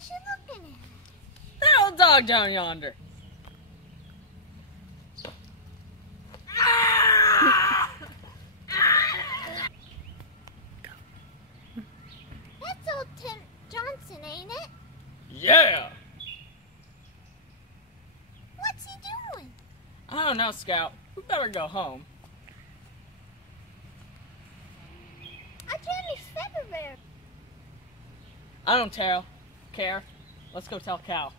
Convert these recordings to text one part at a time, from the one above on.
What you looking at? That old dog down yonder. That's old Tim Johnson, ain't it? Yeah. What's he doing? I don't know, Scout. We better go home. I turned his feather there. I don't care. Let's go tell Cal.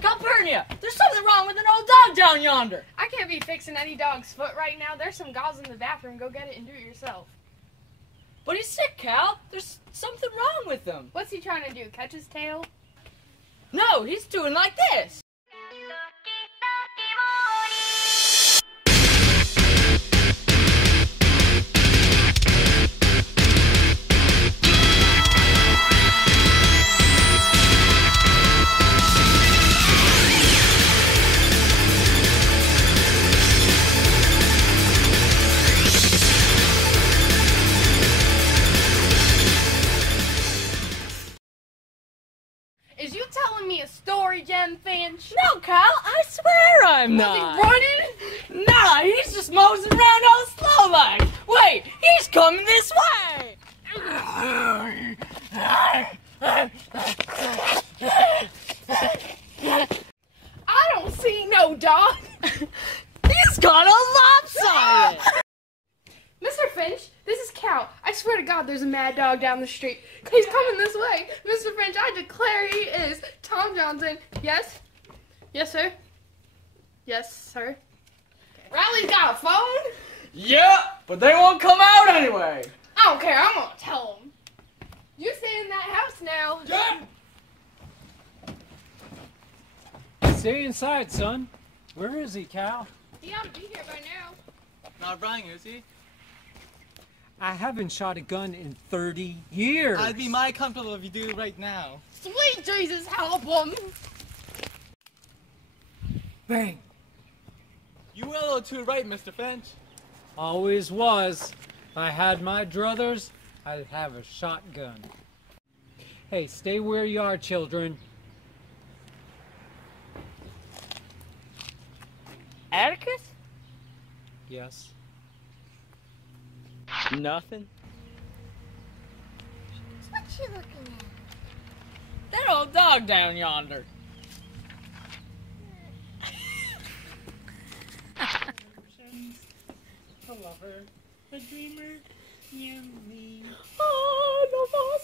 Calpurnia, there's something wrong with an old dog down yonder. I can't be fixing any dog's foot right now. There's some gauze in the bathroom. Go get it and do it yourself. But he's sick, Cal. There's something wrong with him. What's he trying to do? Catch his tail? No, he's doing like this. Is you telling me a story, Jem Finch? No, Cal, I swear I'm Was not. he running? Nah, he's just moseying around all slow like. Wait, he's coming this way. I don't see no dog. He's got a lopsided. Mr. Finch, this is Cal. I swear to God there's a mad dog down the street. He's coming this way. Mr. Finch, I declare he is Tom Johnson. Yes? Yes, sir? Yes, sir. Riley's got a phone? Yeah, but they won't come out anyway. I don't care. I'm gonna tell him. You stay in that house now. Yeah. Stay inside, son. Where is he, Cal? He ought to be here by now. Not Brian, is he? I haven't shot a gun in 30 years. I'd be mighty comfortable if you do it right now. Sweet Jesus, help him. Bang. You were a little too right, Mr. Finch. Always was. If I had my druthers, I'd have a shotgun. Hey, stay where you are, children. Atticus? Yes. Nothing. What you looking at? That old dog down yonder. A lover, a dreamer, you, me. Oh, no more